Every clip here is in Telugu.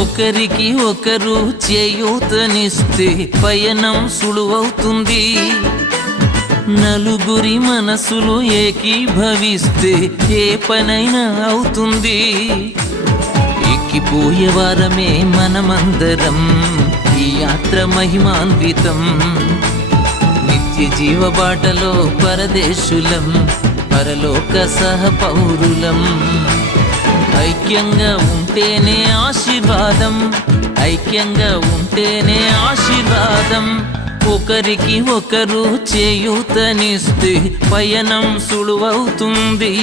ఒకరికి ఒకరు చేయూతనిస్తే పయనం సులువవుతుంది. నలుగురి మనసులు ఏకీభవిస్తే ఏ పనైనా అవుతుంది. ఎక్కిపోయే వారమే మనమందరం, ఈ యాత్ర మహిమాన్వితం. నిత్య జీవ బాటలో పరదేశులం, పరలోక సహపౌరులం. ఐక్యంగా ఉంటేనే ఆశీర్వాదం, ఐక్యంగా ఉంటేనే ఆశీర్వాదం. ఒకరికి ఒకరు చేయూతనిస్తే పయనం సులువవుతుంది.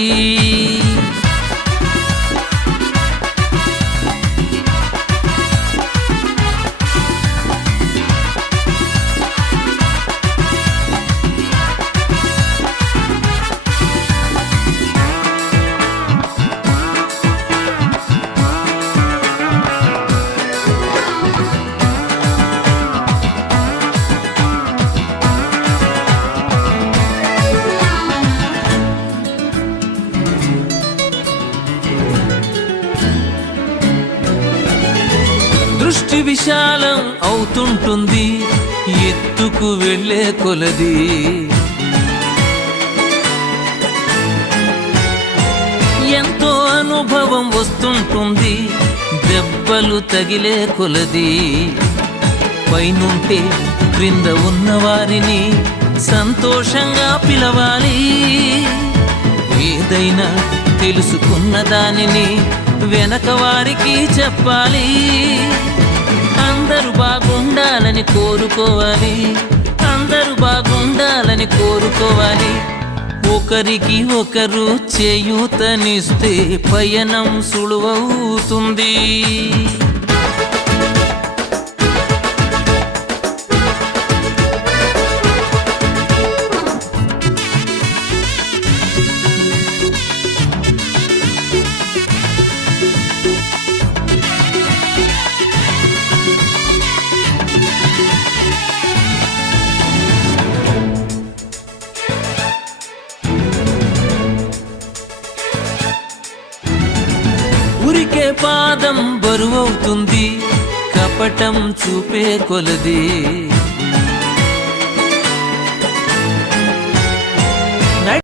దృష్టి విశాలం అవుతుంటుంది ఎత్తుకు వెళ్ళే కొలది. ఎంతో అనుభవం వస్తుంటుంది దెబ్బలు తగిలే కొలది. పైనుంటే క్రింద ఉన్న వారిని సంతోషంగా పిలవాలి. ఏదైనా తెలుసుకున్న దానిని వెనక వారికి చెప్పాలి. అందరూ బాగుండాలని కోరుకోవాలి, అందరూ బాగుండాలని కోరుకోవాలి. ఒకరికి ఒకరు చేయూతనిస్తే పయనం సులువవుతుంది. ఉరికే పాదం బరువవుతుంది కపటం చూపే కొలది.